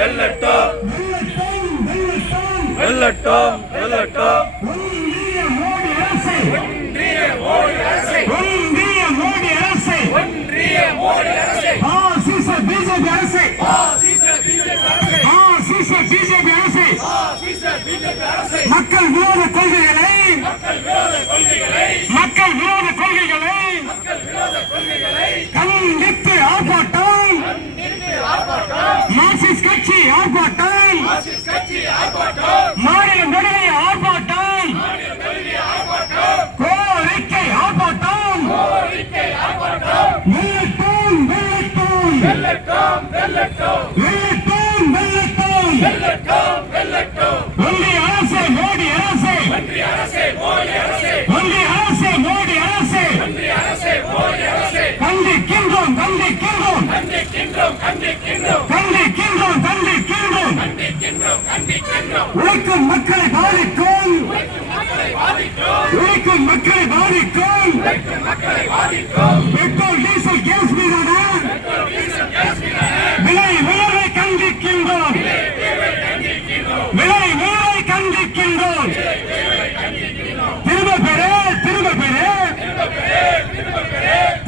வெல்லட்டும் வெல்லட்டும் வெல்லட்டும் ஒன்றிய மோடி அரசை ஒன்றிய மோடி அரசை ஒன்றிய மோடி அரசை ஒன்றிய மோடி அரசை ஆசிச பிஜேபி அரசை ஆசிச பிஜேபி அரசை ஆசிச பிஜேபி அரசை ஆசிச பிஜேபி அரசை மக்கள் விரோத கொள்கைகளை மக்கள் விரோத கொள்கைகளை மக்கள் விரோத கொள்கைகளை மக்கள் விரோத கொள்கைகளை கண்டித்து ஆர்ப்பாட்டம் மார்க்சிஸ்ட் கட்சி ஆர்ப்பாட்டம் மார்க்சிஸ்ட் கட்சி ஆர்ப்பாட்டம் மாநில நடுவே ஆர்ப்பாட்டம் மாநில தழுவிய ஆர்ப்பாட்டம் கோரிக்கை ஆர்ப்பாட்டம் கோரிக்கை ஆர்ப்பாட்டம் வெல்லட்டும் வெல்லட்டும் வெல்லட்டும் வெல்லட்டும் வெல்லட்டும் வெல்லட்டும் வெல்லட்டும் வெல்லட்டும் ஒன்றிய அரசே மோடி அரசே ஒன்றிய அரசே மோடி அரசே ஒன்றிய அரசே மோடி அரசே ஒன்றிய அரசே மோடி அரசே கண்டிக்கின்றோம் கண்டிக்கின்றோம் கண்டிக்கின்றோம் கண்டிக்கின்றோம் கண்டிக்கின்றோம் கண்டிக்கின்றோம் கண்டிக்கின்றோம் கண்டிக்கின்றோம் உழைக்கும் மக்களை பாதிக்கும் மக்களை பாதிக்கும் உழைக்கும் மக்களை பாதிக்கும் மக்களை பாதிக்கும் பெட்ரோல் டீசல் கேஸ் மீதான டீசல் கேஸ் மீதான விலை உயர்வை கண்டிக்கின்றோம் விலை உயர்வை கண்டிக்கின்றோம் திரும்ப பெற திரும்ப பெற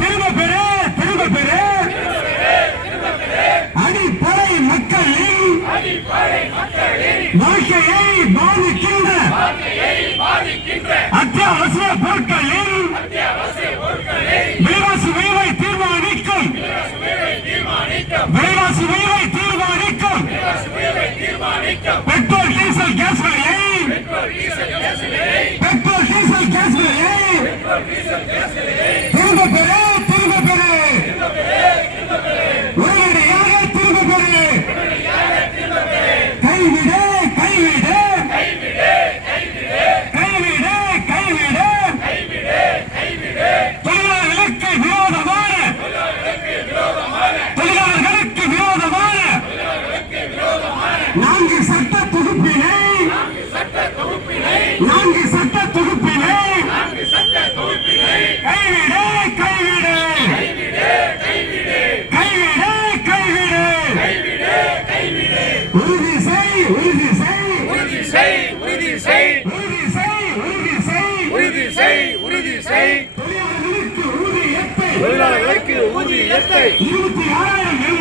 திரும்ப பெற திரும்ப பெற அடிப்படை மக்களின் வாழ்க்கையை பாதிக்கின்ற அத்தியாவசிய பொருட்களின் விலைவாசி உயர்வை தீர்மானிக்கும் விலைவாசி உயர்வை தீர்மானிக்கும் பெட்ரோல் டீசல் கேஸ் விலையை பெட்ரோல் டீசல் கேஸ் விலையை திரும்ப பெற திரும்ப பெற உடனடியாக திரும்ப பெற கைவிடு கைவிடு கைவிடு கைவிடு தொழிலாளர்களுக்கு விரோதமான தொழிலாளர்களுக்கு விரோதமான 4 சட்ட தொகுப்பினை 4 சட்ட தொகுப்பினை கைவிடு கைவிடு கைவிடு கைவிடு உறுதி செய் உறுதி செய் உறுதி செய் உறுதி செய் உறுதி செய் உறுதி செய் உறுதி செய் உறுதி செய் தொழிலாளர்களுக்கு ஊதியத்தை தொழிலாளர்களுக்கு ஊதியத்தை 26,000